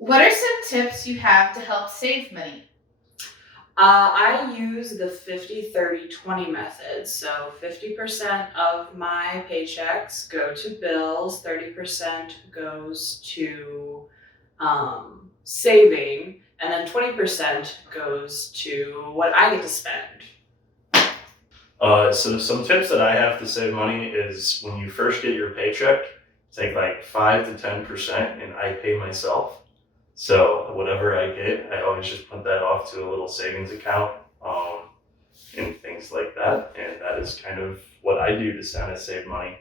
What are some tips you have to help save money? I use the 50/30/20 method. So 50% of my paychecks go to bills, 30% goes to saving, and then 20% goes to what I get to spend. So some tips that I have to save money is when you first get your paycheck, take like 5 to 10% and I pay myself. So whatever I get, I always just put that off to a little savings account, and things like that. And that is kind of what I do to kind of save money.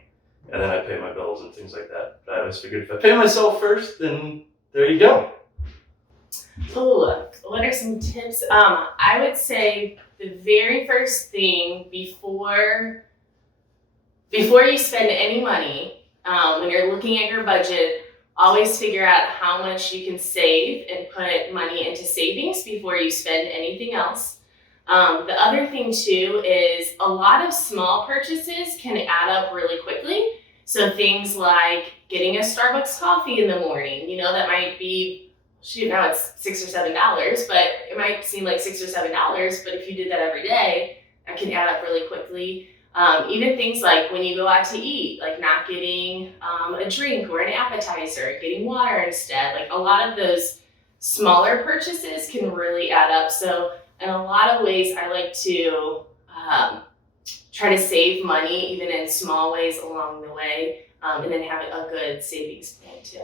And then I pay my bills and things like that. But I always figured if I pay myself first, then there you go. Oh, what are some tips? I would say the very first thing before you spend any money, when you're looking at your budget, always figure out how much you can save and put money into savings before you spend anything else. The other thing too is a lot of small purchases can add up really quickly. So things like getting a Starbucks coffee in the morning, that might be, now it's $6 or $7, but it might seem like $6 or $7, but if you did that every day, that can add up really quickly. Even things like when you go out to eat, like not getting a drink or an appetizer, getting water instead, like a lot of those smaller purchases can really add up. So in a lot of ways, I like to try to save money even in small ways along the way, and then have a good savings plan too.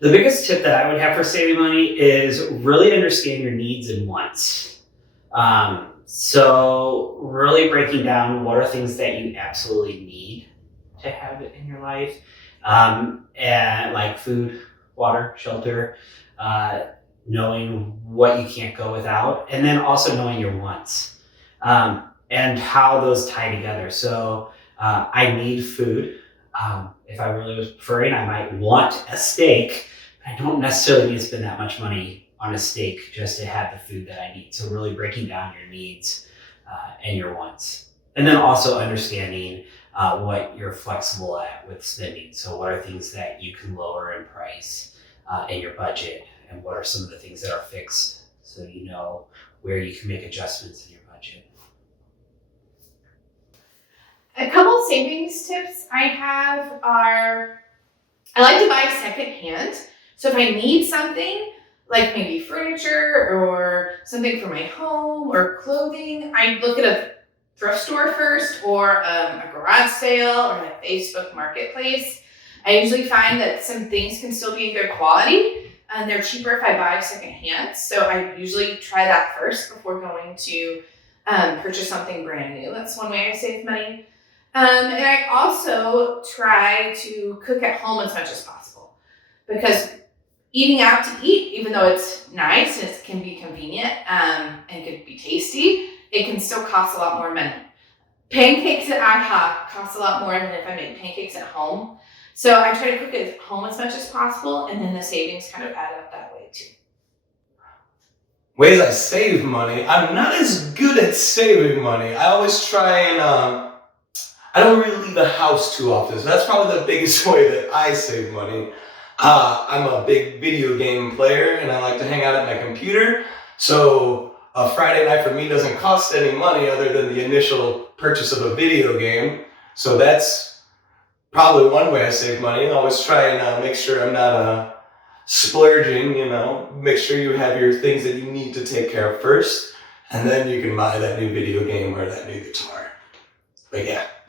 The biggest tip that I would have for saving money is really understand your needs and wants. So really breaking down what are things that you absolutely need to have in your life, and like food, water, shelter, knowing what you can't go without, and then also knowing your wants, and how those tie together. So I need food. If I really was preferring, I might want a steak. I don't necessarily need to spend that much money on a steak just to have the food that I need. So really breaking down your needs and your wants. And then also understanding what you're flexible at with spending. So what are things that you can lower in price in your budget, and what are some of the things that are fixed so you know where you can make adjustments in your budget. A couple savings tips I have are I like to buy secondhand. So if I need something, like maybe furniture or something for my home or clothing, I look at a thrift store first, or a garage sale, or a Facebook marketplace. I usually find that some things can still be good quality and they're cheaper if I buy secondhand. So I usually try that first before going to purchase something brand new. That's one way I save money. And I also try to cook at home as much as possible, because eating out to eat, even though it's nice and it can be convenient and can be tasty, it can still cost a lot more money. Pancakes at IHOP cost a lot more than if I make pancakes at home. So I try to cook at home as much as possible, and then the savings kind of add up that way too. Ways I save money. I'm not as good at saving money. I always try and I don't really leave the house too often, so that's probably the biggest way that I save money. I'm a big video game player, and I like to hang out at my computer. So a Friday night for me doesn't cost any money other than the initial purchase of a video game. So that's probably one way I save money. I always try and make sure I'm not splurging, Make sure you have your things that you need to take care of first, and then you can buy that new video game or that new guitar. But yeah.